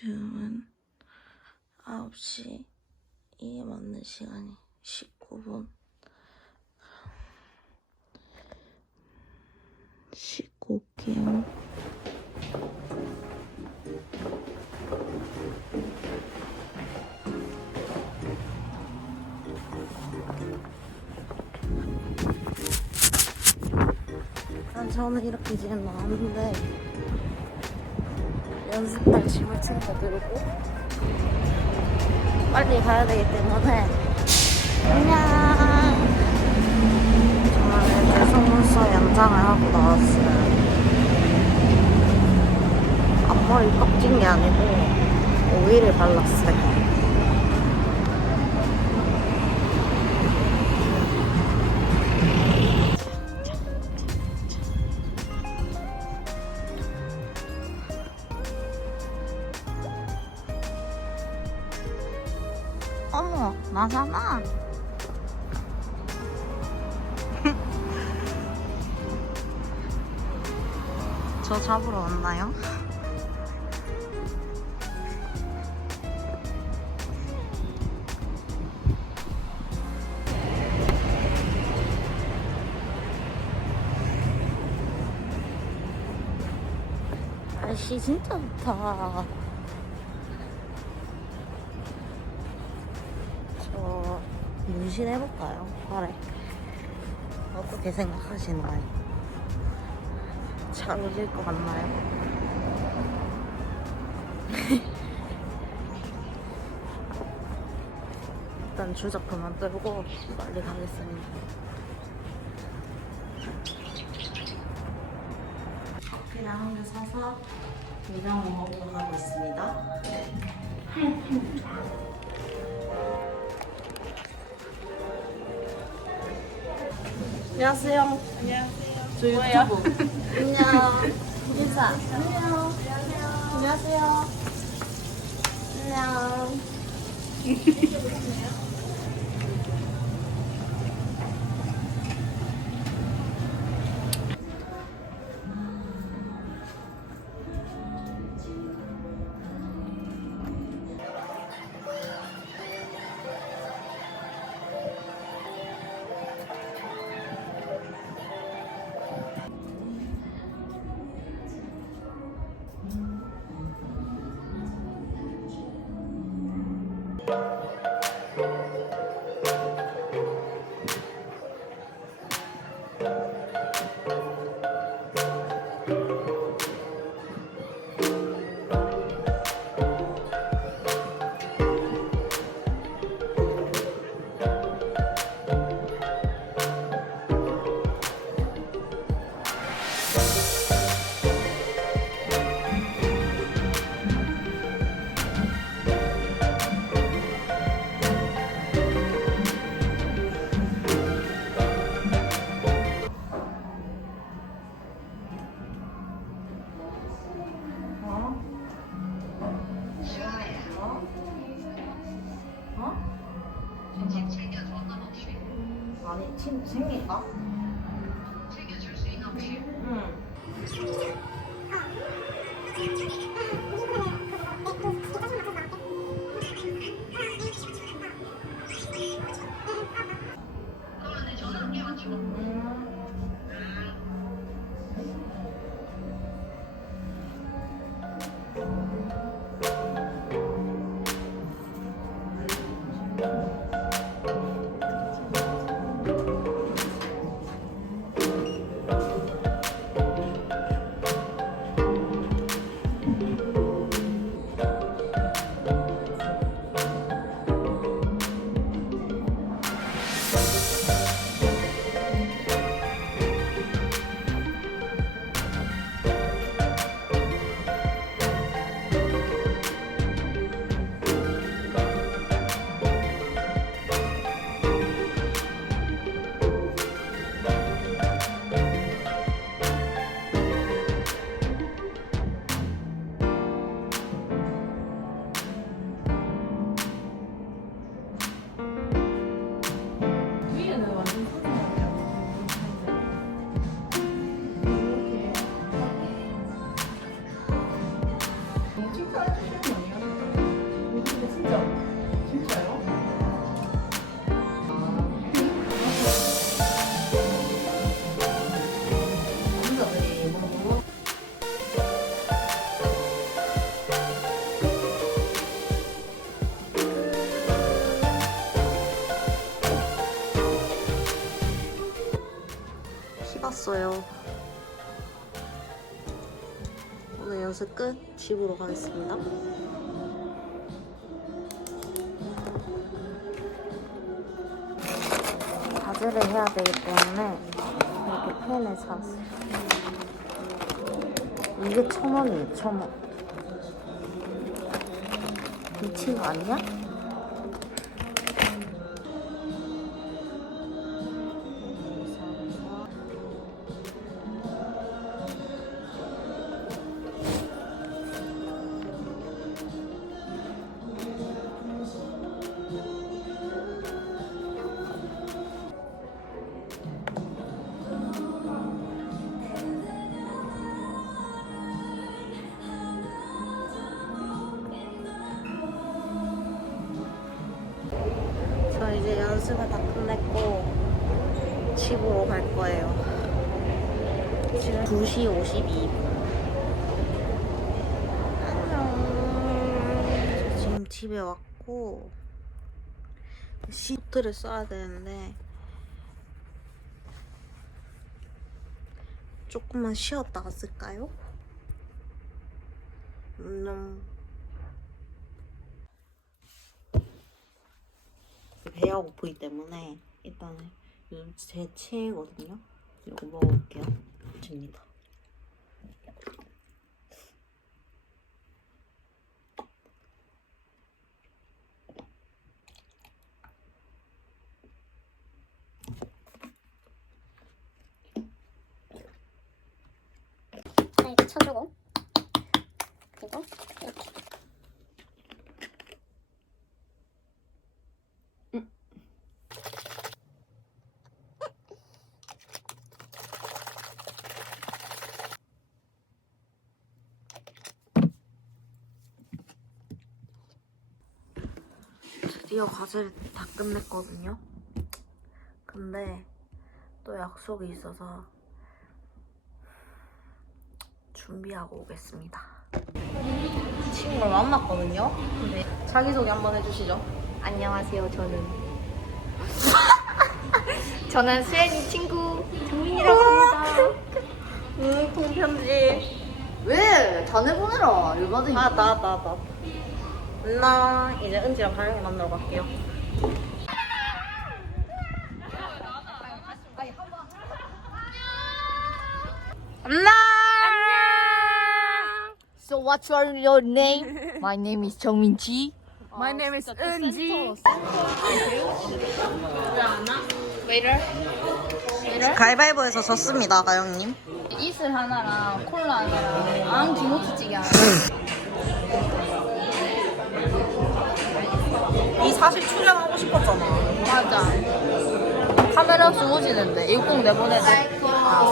지금은 9시 이에 맞는 시간이 19분. 씻고 올게요. 난 저는 이렇게 지금 나왔는데 연습할 짐을 챙겨 들고 빨리 가야 되기 때문에 안녕. 저는 이제 속눈썹 연장을 하고 나왔어요. 앞머리 꺾인 게 아니고 오일을 발랐어요 어머 나잖아 저 잡으러 왔나요? 날씨 진짜 좋다 문신해볼까요? 발에 어떻게 생각하시나요? 잘 어울릴 것 같나요? 일단 주작 그만 떨고 빨리 가겠습니다 커피랑 한개 사서 고장 먹으러 가고 있습니다 안녕하세요. 안녕하세요. 저 유튜브. 안녕. 인사. 안녕. 안녕하세요. 안녕. 아니, 왔어요. 오늘 연습 끝. 집으로 가겠습니다. 과제를 해야 되기 때문에 이렇게 펜을 샀어요. 이게 천 원이에요, 천 원. 미친 거 아니야? 지금 2시 52분. 안녕. 저 지금 집에 왔고 시트를 써야 되는데 조금만 쉬었다가 쓸까요? 음. 배가 고프기 때문에 일단은 요즘 제 최애거든요. 이거 먹어볼게요. 줍니다. 이렇게 쳐주고 그리고 이렇게 드디어 과제를 다 끝냈거든요. 근데 또 약속이 있어서 준비하고 오겠습니다. 친구를 만났거든요. 근데 자기소개 한번 해주시죠. 안녕하세요 저는 저는 수연이 친구 정민이라고 합니다 응, 통편지. 왜? 자네 보내라. 열받으니. 아, 나, 나, 나. 나 이제 은지랑 가영이 만나러 갈게요. 안녕. So what's your, your name? My name is 정민지. My name is 은지. 가위바위보에서 졌습니다, 가영님. 이슬 하나랑 콜라 하나랑 앙 김치찌개 하나. 사실 출연하고 싶었잖아. 맞아. 카메라 없이 오시는데 60 내보내자. 아,